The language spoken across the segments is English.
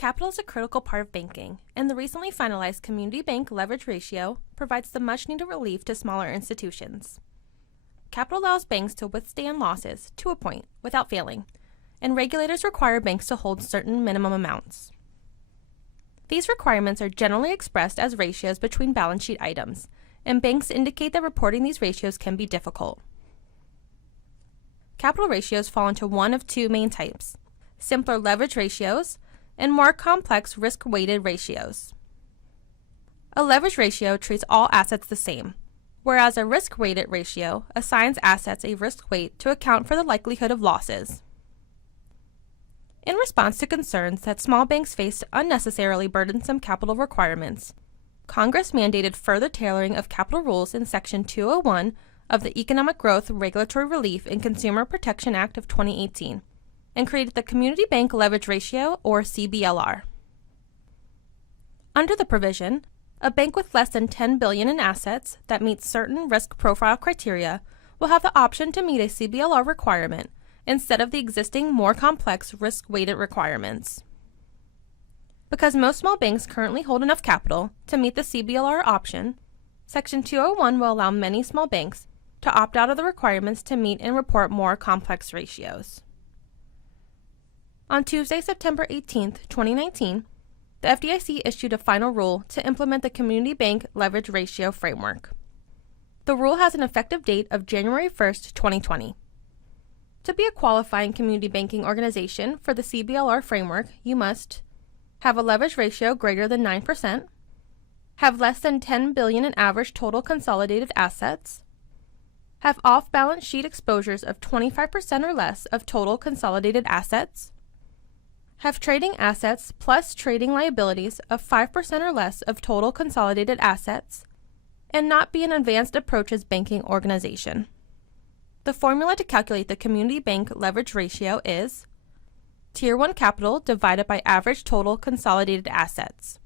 Capital is a critical part of banking, and the recently finalized Community Bank Leverage Ratio provides the much-needed relief to smaller institutions. Capital allows banks to withstand losses, to a point, without failing, and regulators require banks to hold certain minimum amounts. These requirements are generally expressed as ratios between balance sheet items, and banks indicate that reporting these ratios can be difficult. Capital ratios fall into one of two main types: simpler leverage ratios and more complex risk-weighted ratios. A leverage ratio treats all assets the same, whereas a risk-weighted ratio assigns assets a risk weight to account for the likelihood of losses. In response to concerns that small banks faced unnecessarily burdensome capital requirements, Congress mandated further tailoring of capital rules in Section 201 of the Economic Growth, Regulatory Relief, and Consumer Protection Act of 2018, and created the Community Bank Leverage Ratio, or CBLR. Under the provision, a bank with less than $10 billion in assets that meets certain risk profile criteria will have the option to meet a CBLR requirement instead of the existing more complex risk-weighted requirements. Because most small banks currently hold enough capital to meet the CBLR option, Section 201 will allow many small banks to opt out of the requirements to meet and report more complex ratios. On Tuesday, September 18, 2019, the FDIC issued a final rule to implement the Community Bank Leverage Ratio framework. The rule has an effective date of January 1, 2020. To be a qualifying community banking organization for the CBLR framework, you must have a leverage ratio greater than 9%, have less than $10 billion in average total consolidated assets, have off-balance sheet exposures of 25% or less of total consolidated assets, have trading assets plus trading liabilities of 5% or less of total consolidated assets, and not be an advanced approaches banking organization. The formula to calculate the Community Bank Leverage Ratio is Tier 1 capital divided by average total consolidated assets.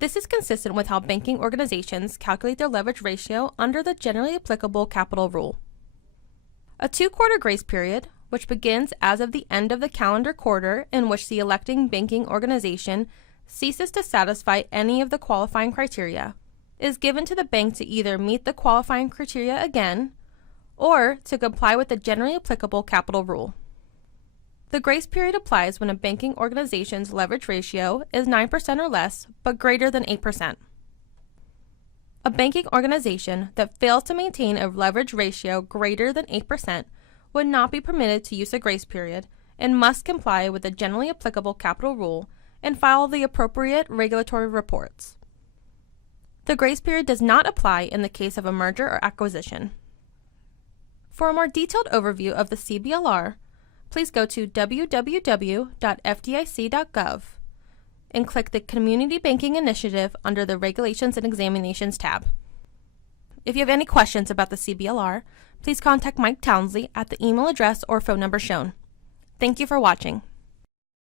This is consistent with how banking organizations calculate their leverage ratio under the generally applicable capital rule. A 2-quarter grace period, which begins as of the end of the calendar quarter in which the electing banking organization ceases to satisfy any of the qualifying criteria, is given to the bank to either meet the qualifying criteria again or to comply with the generally applicable capital rule. The grace period applies when a banking organization's leverage ratio is 9% or less, but greater than 8%. A banking organization that fails to maintain a leverage ratio greater than 8% would not be permitted to use a grace period and must comply with the generally applicable capital rule and file the appropriate regulatory reports. The grace period does not apply in the case of a merger or acquisition. For a more detailed overview of the CBLR, please go to www.fdic.gov and click the Community Banking Initiative under the Regulations and Examinations tab. If you have any questions about the CBLR, please contact Mike Townsley at the email address or phone number shown. Thank you for watching.